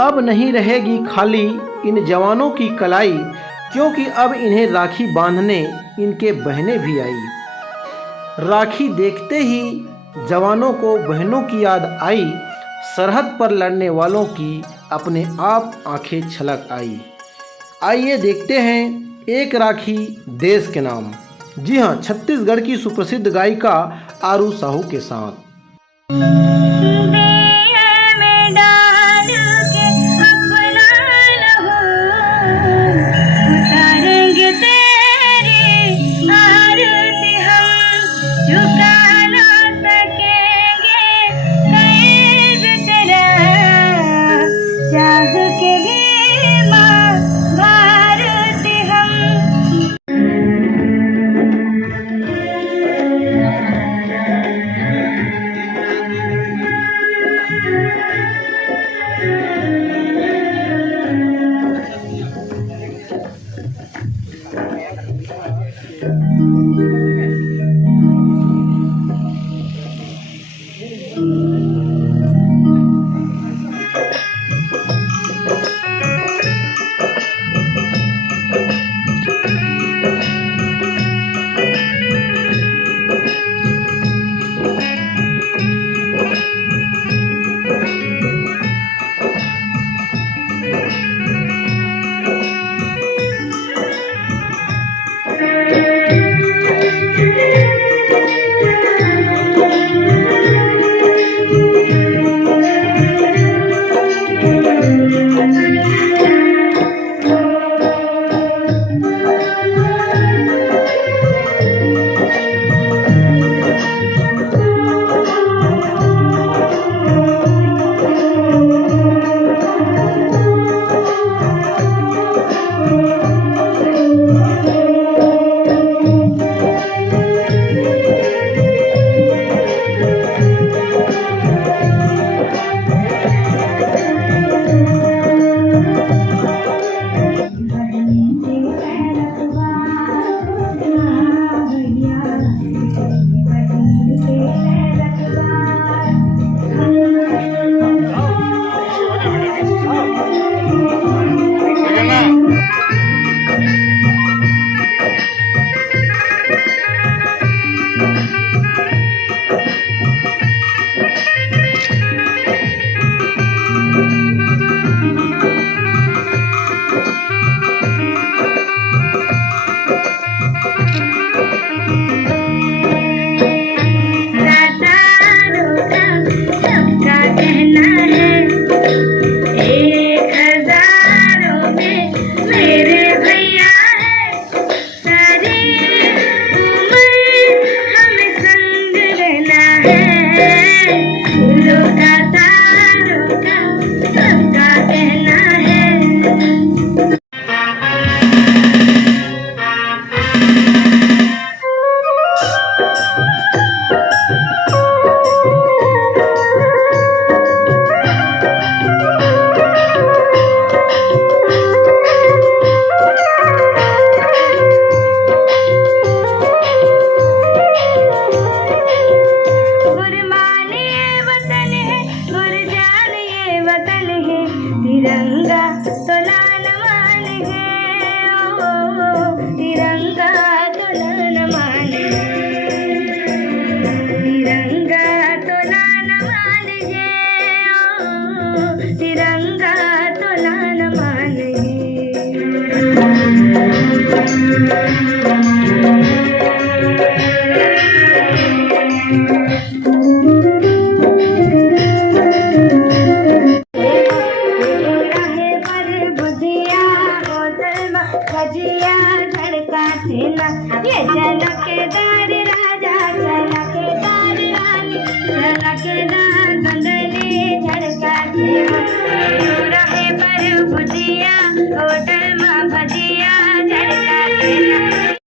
अब नहीं रहेगी खाली इन जवानों की कलाई, क्योंकि अब इन्हें राखी बांधने इनके बहनें भी आई। राखी देखते ही जवानों को बहनों की याद आई, सरहद पर लड़ने वालों की अपने आप आंखें छलक आई। आइए देखते हैं एक राखी देश के नाम। जी हाँ, छत्तीसगढ़ की सुप्रसिद्ध गायिका आरू साहू के साथ।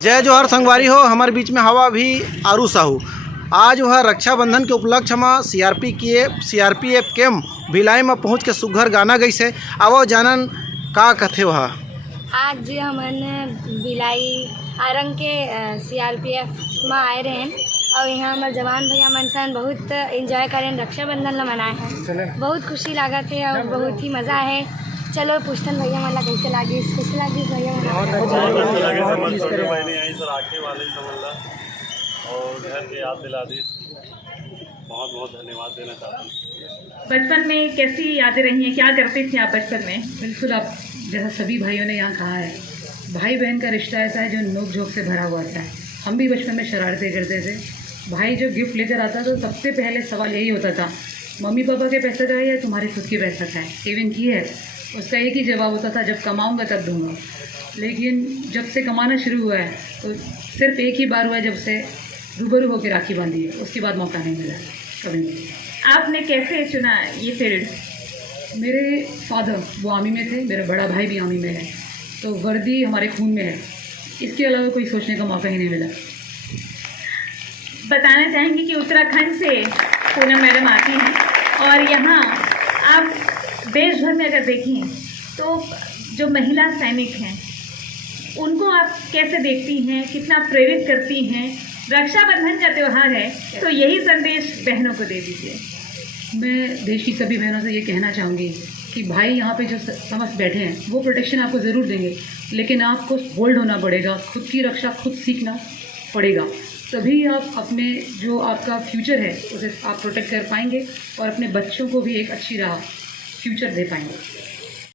जय जोहर संगवारी हो। हमारे बीच में हवा भी आरू साहू। आज वह रक्षाबंधन के उपलक्ष्य में सीआरपीएफ कैम्प भिलाई में पहुँच के सुघर गाना गई से। अब जानन का कथे वह आज हमन भिलाई आरंग के सीआरपीएफ में आए रहे और यहाँ हमारे जवान भैया मन सन बहुत एंजॉय करें, रक्षाबंधन ला मनाए हैं। बहुत खुशी लागत है और बहुत ही मज़ा है। चलो पूछतन भैया मला कैसे लागी, कैसे लागी भैया राखे वाले समझ और घर के याद दिला दी। बहुत बहुत धन्यवाद देना चाहता हूँ। बचपन में कैसी यादें रही हैं, क्या करते थे आप बचपन में? बिल्कुल, आप जैसा सभी भाइयों ने यहाँ कहा है, भाई बहन का रिश्ता ऐसा है जो नोक झोंक से भरा हुआ होता है। हम भी बचपन में शरारतें करते थे। भाई जो गिफ्ट लेकर आता तो सबसे पहले सवाल यही होता था, मम्मी पापा के पैसा खाए या तुम्हारे खुद के पैसा खाए। इवन की है उसका एक ही जवाब होता था, जब कमाऊँगा तब दूँगा। लेकिन जब से कमाना शुरू हुआ है तो सिर्फ एक ही बार हुआ है जब से रूबरू होकर राखी बांधी है, उसके बाद मौका नहीं मिला कभी नहीं। आपने कैसे चुना ये फील्ड? मेरे फादर वो आर्मी में थे, मेरा बड़ा भाई भी आर्मी में है, तो वर्दी हमारे खून में है। इसके अलावा कोई सोचने का मौका ही नहीं मिला। बताना चाहेंगे कि उत्तराखंड से पूनम मैडम आती हैं और यहाँ आप देश भर में अगर देखें तो जो महिला सैनिक हैं उनको आप कैसे देखती हैं, कितना प्रेरित करती हैं? रक्षाबंधन का त्यौहार है तो यही संदेश बहनों को दे दीजिए। मैं देश की सभी बहनों से ये कहना चाहूँगी कि भाई यहाँ पे जो समस्त बैठे हैं वो प्रोटेक्शन आपको ज़रूर देंगे, लेकिन आपको बोल्ड होना पड़ेगा, खुद की रक्षा खुद सीखना पड़ेगा, तभी आप अपने जो आपका फ्यूचर है उसे आप प्रोटेक्ट कर पाएंगे और अपने बच्चों को भी एक अच्छी राह फ्यूचर दे पाएंगे।